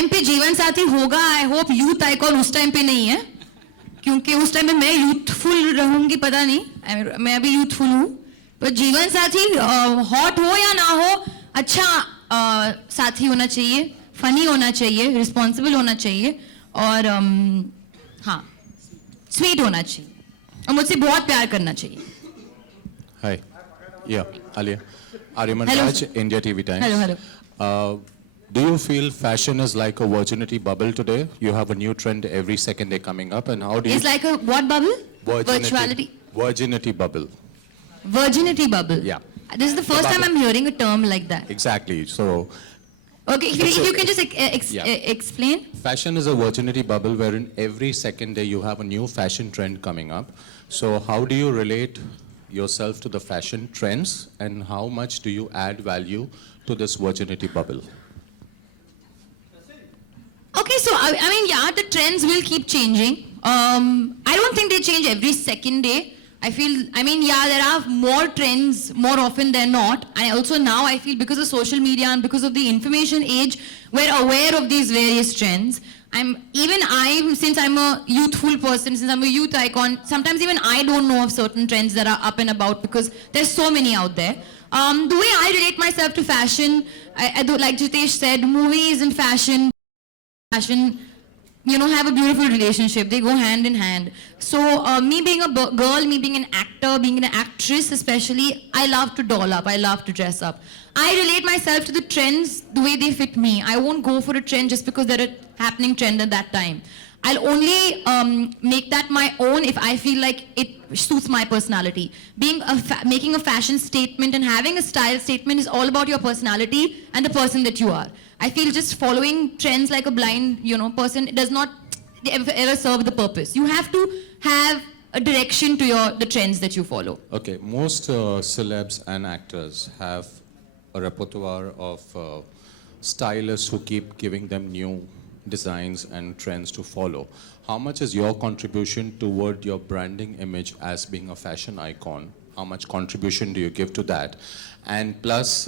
Time पे जीवन साथी होगा, आई होप यूथ आइकॉन उस टाइम पे नहीं है, क्योंकि उस टाइम पे मैं यूथफुल रहूंगी पता नहीं, मैं अभी यूथफुल हूँ। पर जीवन साथी हॉट हो या ना हो, अच्छा साथी होना चाहिए, फनी होना चाहिए, रिस्पॉन्सिबल होना चाहिए और हाँ स्वीट होना चाहिए और मुझसे बहुत प्यार करना चाहिए। Hi. Yeah, Alia. Aryaman Hello, Raj, sir. India TV Times. Hello. Do you feel fashion is like a virginity bubble today? You have a new trend every second day coming up, and how do you... It's like a what bubble? Virtuality. Virginity bubble. Virginity bubble. Yeah. This is the first time I'm hearing a term like that. Exactly. So... Okay, if you can just explain. Fashion is a virginity bubble wherein every second day you have a new fashion trend coming up. So how do you relate yourself to the fashion trends, and how much do you add value to this virginity bubble? Okay, so I mean, yeah, the trends will keep changing. I don't think they change every second day. I mean, yeah, there are more trends more often than not. And also now I feel because of social media and because of the information age, we're aware of these various trends. Since I'm a youthful person, since I'm a youth icon, sometimes even I don't know of certain trends that are up and about because there's so many out there. The way I relate myself to fashion, like Jitesh said, movies and fashion, have a beautiful relationship. They go hand in hand. So me being a girl, me being an actor, being an actress especially, I love to doll up. I love to dress up. I relate myself to the trends the way they fit me. I won't go for a trend just because they're a happening trend at that time. I'll only make that my own if I feel like it suits my personality. Making a fashion statement and having a style statement is all about your personality and the person that you are. I feel just following trends like a blind, person does not ever serve the purpose. You have to have a direction to the trends that you follow. Okay, most celebs and actors have a repertoire of stylists who keep giving them new designs and trends to follow. How much is your contribution toward your branding image as being a fashion icon? How much contribution do you give to that? And plus,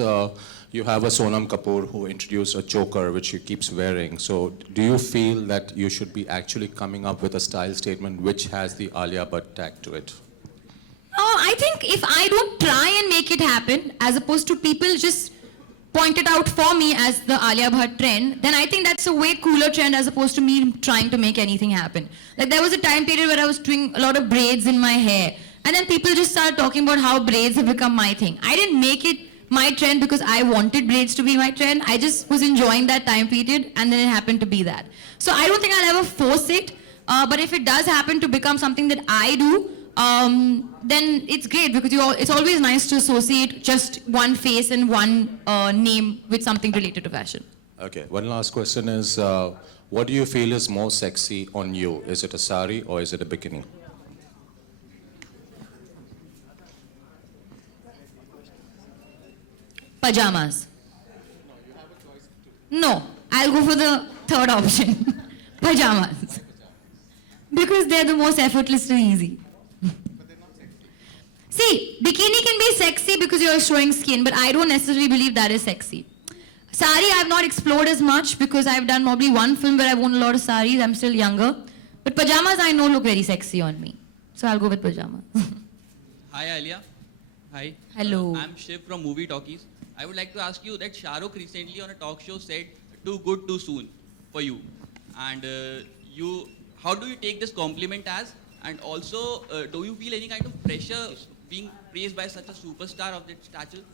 you have a Sonam Kapoor who introduced a choker which she keeps wearing. So do you feel that you should be actually coming up with a style statement which has the Alia Bhatt tag to it? I think if I don't try and make it happen, as opposed to people just point it out for me as the Alia Bhatt trend, then I think that's a way cooler trend as opposed to me trying to make anything happen. Like there was a time period where I was doing a lot of braids in my hair, and then people just started talking about how braids have become my thing. I didn't make it my trend because I wanted braids to be my trend. I just was enjoying that time period, and then it happened to be that. So I don't think I'll ever force it, but if it does happen to become something that I do, then it's great because it's always nice to associate just one face and one name with something related to fashion. Okay, one last question is, what do you feel is more sexy on you? Is it a sari or is it a bikini? Pajamas. No, I'll go for the third option. Pajamas. Because they're the most effortlessly easy. See, bikini can be sexy because you're showing skin, but I don't necessarily believe that is sexy. Sari, I've not explored as much because I've done probably one film where I've worn a lot of saris. I'm still younger. But pajamas, I know, look very sexy on me. So I'll go with pajamas. Hi, Alia. Hi. Hello. I'm Shiv from Movie Talkies. I would like to ask you that Shah Rukh recently on a talk show said, too good, too soon for you. And how do you take this compliment as? And also, do you feel any kind of pressure being praised by such a superstar of that stature?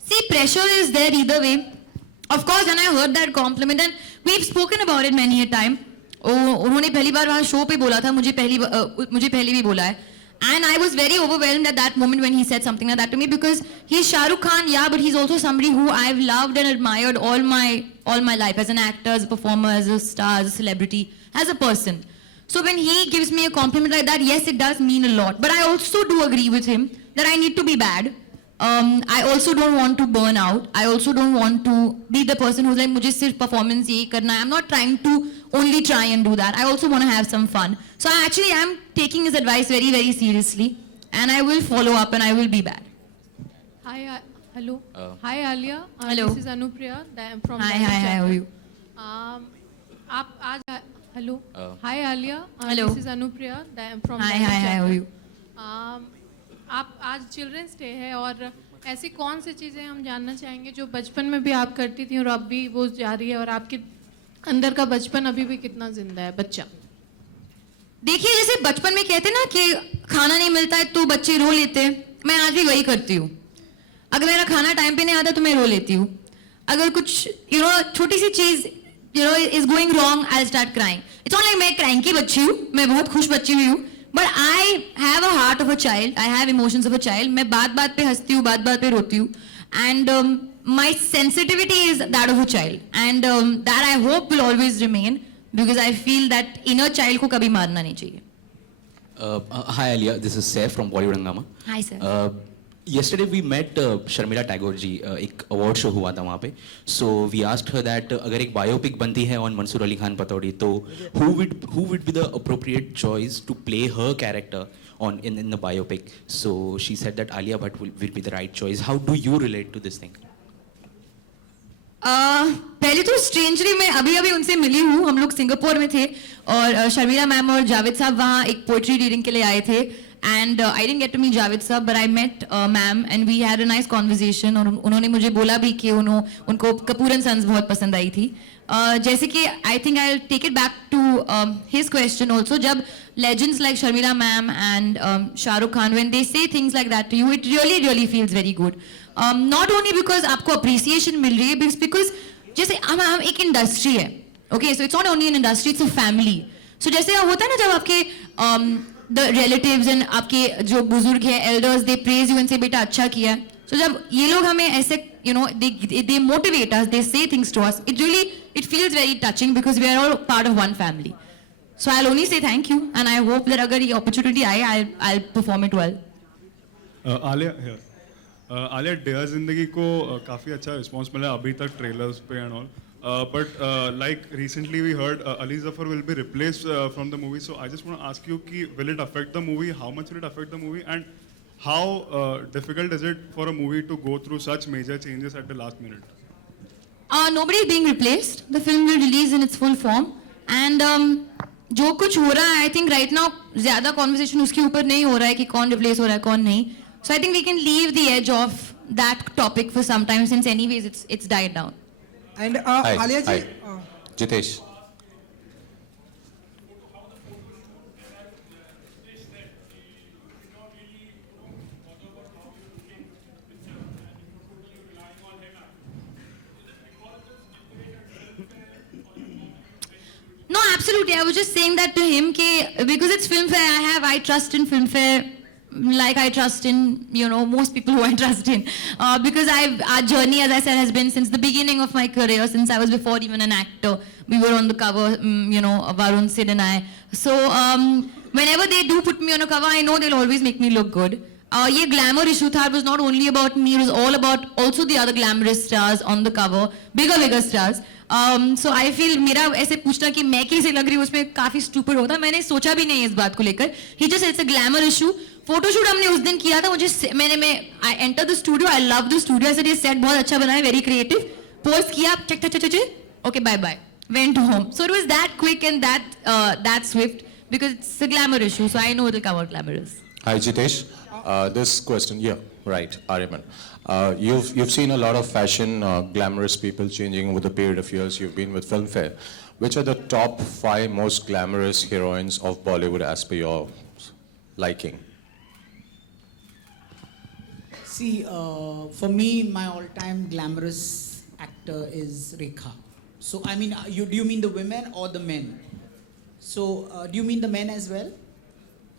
See, pressure is there either way. Of course, when I heard that compliment, and we've spoken about it many a time. उन्होंने पहली बार वहाँ show पे बोला था, मुझे पहले भी बोला है. And I was very overwhelmed at that moment when he said something like that to me because he's Shah Rukh Khan, yeah, but he's also somebody who I've loved and admired all my life as an actor, as a performer, as a star, as a celebrity, as a person. So when he gives me a compliment like that, yes, it does mean a lot. But I also do agree with him that I need to be bad. I also don't want to burn out. I also don't want to be the person who's like, मुझे सिर्फ performance यही करना है. I'm not trying to only try and do that. I also want to have some fun. So I actually am taking his advice very, very seriously. And I will follow up and I will be bad. Hi, hello. Hi, Alia. Hello. This is Anupriya. I'm from Hi, how are you? आप आज hello hi Alia Hello. This is Anupriya from Hi, hi, how are you? आप आज children's day है और ऐसी कौन सी चीज़ें हम जानना चाहेंगे जो बचपन में भी आप करती थी और अब भी वो जारी है और आपके अंदर का बचपन अभी भी कितना जिंदा है बच्चा। देखिए जैसे बचपन में कहते ना कि खाना नहीं मिलता है तो बच्चे रो लेते हैं, मैं आज भी वही करती हूँ। अगर मेरा खाना टाइम पे नहीं आता तो मैं रो लेती हूँ। अगर कुछ छोटी सी चीज is going wrong I start crying. It's not like मैं क्रैंकी बच्ची हूँ, मैं बहुत खुश बच्ची हुई हूँ, but I have a heart of a child, I have emotions of a child. मैं बात बात पे हंसती हूँ, बात बात पे रोती हूँ, and my sensitivity is that of a child, and that I hope will always remain, because I feel that inner child को कभी मारना नहीं चाहिए। Hi Alia, this is Saif from Bollywood Hungama. Hi, sir. Yesterday we met Sharmila Tagore जी, एक award show हुआ था वहाँ पे. So we asked her that अगर एक biopic बनती है on Mansoor Ali Khan Patodi, तो who would be the appropriate choice to play her character in the biopic? So she said that Alia Bhatt will be the right choice. How do you relate to this thing? पहले तो strangely मैं अभी अभी उनसे मिली हूँ, हम लोग Singapore में थे और शर्मिला मैम और जावेद साहब वहाँ एक पोइट्री रीडिंग के लिए आए थे, and I didn't get to meet Javed sahab but I met ma'am and we had a nice conversation, और उन्होंने मुझे बोला भी कि उनको कपूर एंड सन्स बहुत पसंद आई थी। जैसे कि I think I take it back to his question also, जब legends like Sharmila ma'am and Shah Rukh Khan, when they say things like that to you, it really feels very good. Not only because आपको appreciation मिल रही है, but because जैसे हम एक industry है, okay, so it's not only an industry, it's a family. So जैसे होता है ना जब आपके the relatives and आपके जो बुजुर्ग हैं elders, they praise you and say बेटा अच्छा किया, so जब ये लोग हमें ऐसे they motivate us, they say things to us, it feels very touching because we are all part of one family. So I'll only say thank you, and I hope that अगर ये opportunity आए, I'll perform it well. Alia dear Zindagi को काफ़ी अच्छा response मिला है अभी तक ट्रेलर्स पे and all, but like recently we heard Ali Zafar will be replaced from the movie, so I just want to ask you कि will it affect the movie, how much will it affect the movie, and how difficult is it for a movie to go through such major changes at the last minute? Nobody is being replaced. The film will release in its full form, and जो कुछ हो रहा है I think right now ज्यादा conversation उसके ऊपर नहीं हो रहा है कि कौन रिप्लेस हो रहा है कौन नहीं, so I think we can leave the edge of that topic for some time since anyways it's died down. And Hi, Alia ji hi. Jitesh. No, absolutely. I was just saying that to him because it's Filmfare, I trust in Filmfare like I trust in, most people who I trust in. Because our journey, as I said, has been since the beginning of my career, since I was before even an actor. We were on the cover, Varun, Sid and I. So whenever they do put me on a cover, I know they'll always make me look good. ये glamour issue था, it was not only about me, it was all about also the other glamorous stars on the cover, bigger stars. So I feel मेरा ऐसे पूछना कि मैं कैसे लग रही हूँ उसमें काफी stupid होता, मैंने सोचा भी नहीं इस बात को लेकर. He just said it's a glamour issue. Photoshoot हमने उस दिन किया था, I entered the studio, I loved the studio, I said ये set बहुत अच्छा बना है, very creative. Post किया, check, okay bye. Went home. So it was that quick and that swift because it's a glamour issue, so I know it'll come out glamorous. Hi, Jitesh. This question, yeah, right, Aryaman. You've seen a lot of fashion, glamorous people changing over the period of years you've been with Filmfare. Which are the top 5 most glamorous heroines of Bollywood as per your liking? See, for me, my all-time glamorous actor is Rekha. So, I mean, do you mean the women or the men? So, do you mean the men as well?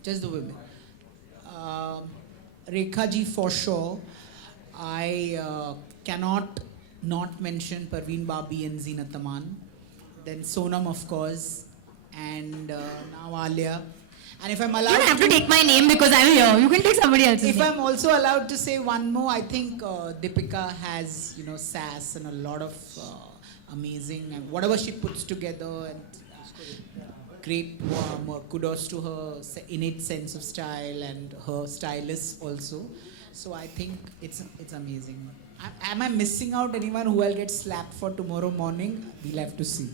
Just the women. Rekha ji for sure. I cannot not mention Parveen Babi and Zeenat Aman. Then Sonam, of course, and now Alia. And if I'm allowed, You don't have to take my name because I'm here. You can take somebody else's if name. I'm also allowed to say one more, I think Deepika has, sass and a lot of amazing, and whatever she puts together, and great kudos to her innate sense of style and her stylists also. So I think it's amazing. Am I missing out anyone who will get slapped for tomorrow morning? We'll have to see.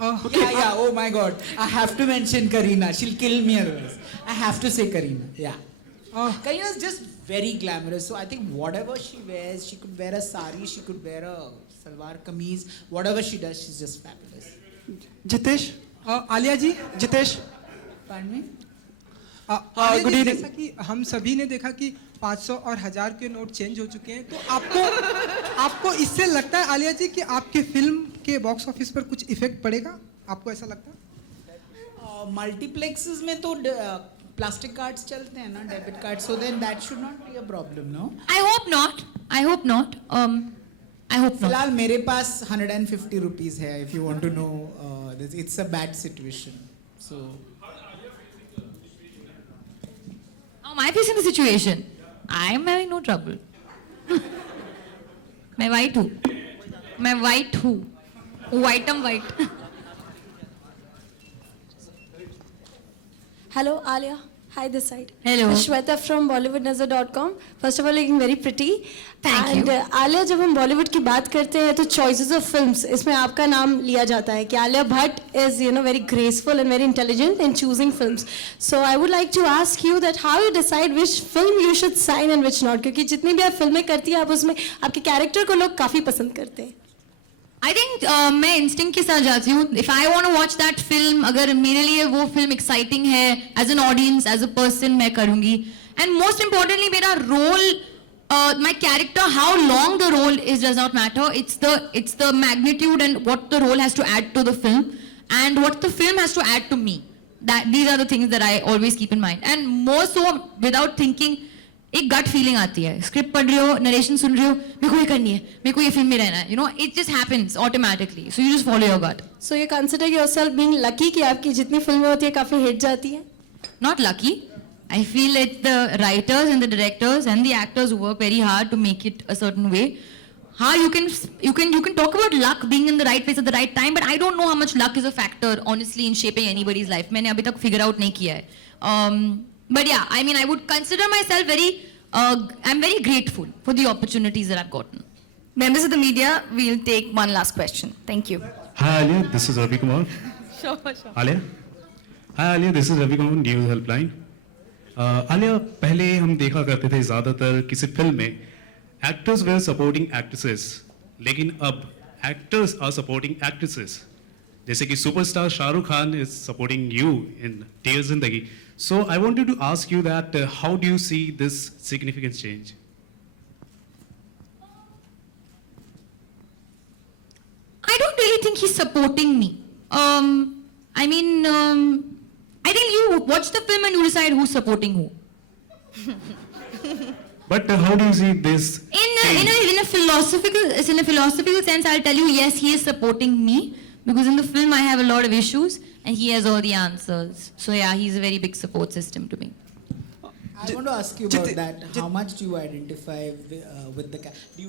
Yeah. Oh my God. I have to mention Kareena. She'll kill me otherwise. I have to say Kareena. Yeah. Kareena's just very glamorous. So I think whatever she wears, she could wear a sari, she could wear a salwar kameez. Whatever she does, she's just fabulous. Jitesh Alia ji Jitesh Pardon me? Alia good ji, evening. जैसा कि हम सभी ने देखा कि 500 और 1000 के note change हो चुके हैं, तो आपको इससे लगता है आलिया जी कि आपके फिल्म के बॉक्स ऑफिस पर कुछ इफेक्ट पड़ेगा? आपको ऐसा लगता है? मल्टीप्लेक्सेस में तो प्लास्टिक कार्ड्स चलते हैं ना, debit card, so then that should not be a problem, no? I hope not. I hope not. I hope not. फिलहाल मेरे पास 150 रुपीस है, if you want to know, it's a bad situation. So How am I facing the situation? I am having no trouble. मैं white हूँ. मैं white हूँ. White am white. Hello, Alia. Hi, this side. Hello. Shweta from BollywoodNazar.com. First of all, looking very pretty. Thank you. Alia, जब हम बॉलीवुड की बात करते हैं तो choices of films इसमें आपका नाम लिया जाता है कि Alia Bhatt is very graceful and very intelligent in choosing films. So I would like to ask you that how you decide which film you should sign and which not, क्योंकि जितनी भी आप फिल्में करती हैं आप उसमें आपके कैरेक्टर को लोग काफी पसंद करते हैं. I think मैं इंस्टिंक्ट के साथ जाती हूँ. If I want to watch that film, अगर मेरे लिए वो फिल्म एक्साइटिंग है, as an audience, as a person, मैं करूँगी. And most importantly, मेरा role, my character, how long the role is does not matter. It's the magnitude and what the role has to add to the film, and what the film has to add to me. These are the things that I always keep in mind. And more so, without thinking, एक gut feeling आती है. Script पढ़ रही हो, narration सुन रही हो, मेरे को ये करनी है, मेरे को ये फिल्म में रहना है. It just happens automatically. So you just follow your gut. So you consider yourself being lucky कि आपकी जितनी फिल्में होती है काफी हिट जाती हैं? Not lucky. I feel it's the writers and the directors and the actors who work very hard to make it a certain way. How you can talk about luck being in the right place at the right time, but I don't know how much luck is a factor honestly in shaping anybody's life. मैंने अभी तक figure out नहीं किया है. But yeah, I mean, I would consider myself I'm very grateful for the opportunities that I've gotten. Members of the media, we'll take one last question. Thank you. Hi Alia, this is Ravi Kumar. Sure. Alia? Hi Alia, this is Ravi Kumar, News Helpline. Alia, पहले हम देखा करते थे ज़्यादातर किसी film में actors were supporting actresses, लेकिन अब actors are supporting actresses. जैसे कि superstar Shahrukh Khan is supporting you in Dear Zindagi. So I wanted to ask you that how do you see this significant change? I don't really think he's supporting me. I mean, I think you watch the film and you decide who's supporting who. But how do you see this In a philosophical sense, I'll tell you, yes, he is supporting me, because in the film I have a lot of issues and he has all the answers. So yeah, he's a very big support system to me. I want to ask you about that. How much do you identify with the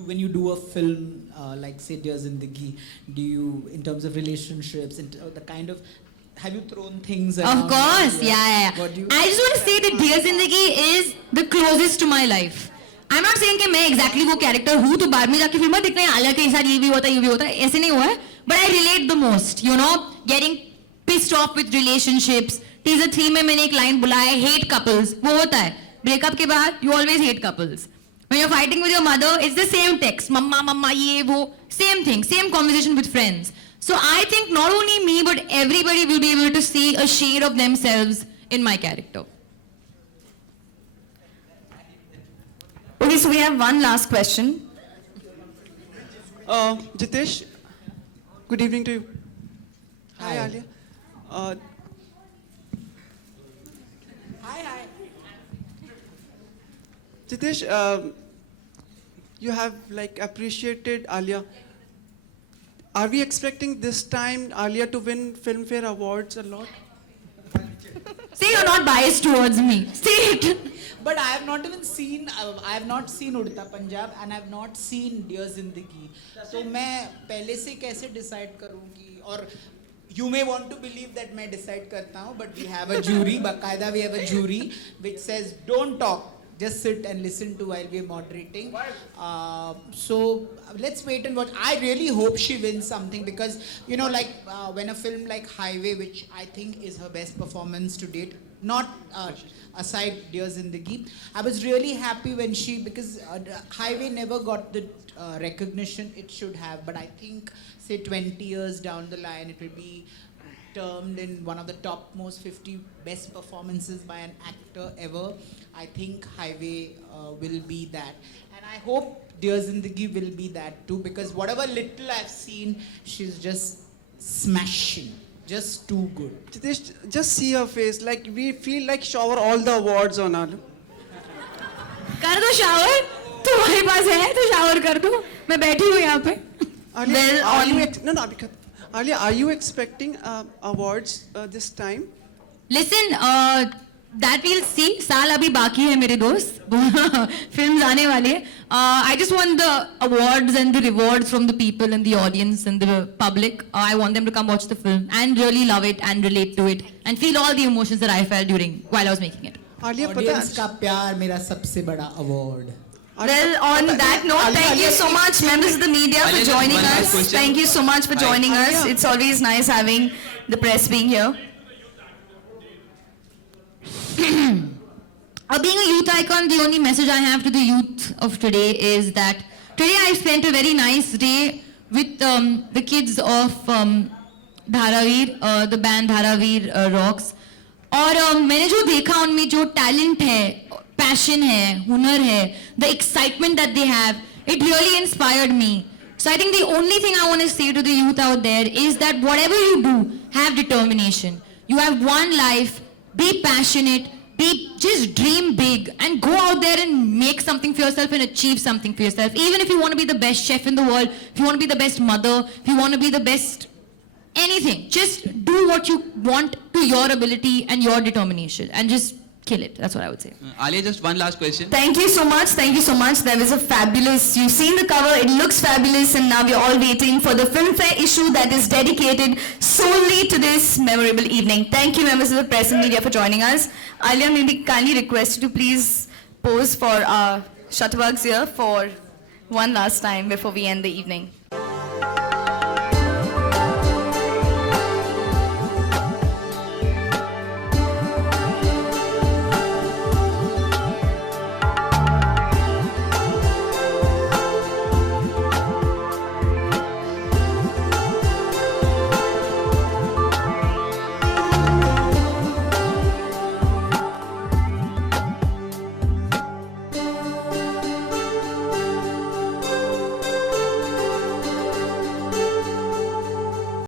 when you do a film like say Dear Zindagi, do you, in terms of relationships, the kind of, have you thrown things around? Of course, yeah. What do you, I just want to say that Dear Zindagi is the closest to my life. I'm not saying कि मैं exactly वो character हूँ तो बाद में जाके film में दिखना है आलिया के साथ ये भी होता है ऐसे नहीं हुआ है. But I relate the most, getting pissed off with relationships. Teaser 3 में मैंने एक line बुलाया है, hate couples. वो होता है. Breakup के बाद you always hate couples. When you're fighting with your mother, it's the same text. Mama, ये वो. Same thing, same conversation with friends. So I think not only me, but everybody will be able to see a shade of themselves in my character. Okay, so we have one last question. Jitesh, good evening to you. Hi, Hi. Alia. Hi. Jitesh, you have appreciated Alia. Are we expecting this time Alia to win Filmfare Awards a lot? Say you're not biased towards me. Say it. But I have not even seen, I have not seen Udta Punjab and I have not seen Dear Zindagi. So मैं पहले से कैसे decide करूँगी? और you may want to believe that मैं decide करता हूँ, but we have a jury, बाकायदा we have a jury which says don't talk, just sit and listen to while we're moderating. So let's wait and watch. I really hope she wins something because, you know, like when a film like Highway, which I think is her best performance to date, not aside Dear Zindagi, I was really happy when because Highway never got the recognition it should have, but I think, say 20 years down the line, it will be termed in one of the top most 50 best performances by an actor ever. I think Highway will be that. And I hope Dear Zindagi will be that too, because whatever little I've seen, she's just smashing. Just too good. Just see her face. Like, we feel like shower all the awards on her. कर दो shower, तुम्हारे पास है तो shower कर दो, मैं बैठी हूँ यहाँ पे. Alia, are you expecting awards this time? Listen, that we'll see. साल अभी बाकी है मेरे दोस्त. Films आने वाले हैं. I just want the awards and the rewards from the people and the audience and the public. I want them to come watch the film and really love it and relate to it and feel all the emotions that I felt while I was making it. Alia, Audience का प्यार मेरा सबसे बड़ा award. Well, on that note, thank you so much, members of the media, for joining us. Thank you so much for joining us. It's always nice having the press being here. Being a youth icon, the only message I have to the youth of today is that today I spent a very nice day with the kids of Dharaveer, the band Dharaveer Rocks. और मैंने जो देखा उनमें जो talent है, passion है, हुनर है, the excitement that they have, it really inspired me. So I think the only thing I want to say to the youth out there is that whatever you do, have determination. You have one life, be passionate, just dream big and go out there and make something for yourself and achieve something for yourself. Even if you want to be the best chef in the world, if you want to be the best mother, if you want to be the best anything, just do what you want to your ability and your determination and just kill it. That's what I would say. Alia, just one last question. Thank you so much. Thank you so much. There was a fabulous, you've seen the cover, it looks fabulous, and now we're all waiting for the Filmfare issue that is dedicated solely to this memorable evening. Thank you, members of the press and media, for joining us. Alia, may we kindly request you to please pose for our Shutterbugs here for one last time before we end the evening.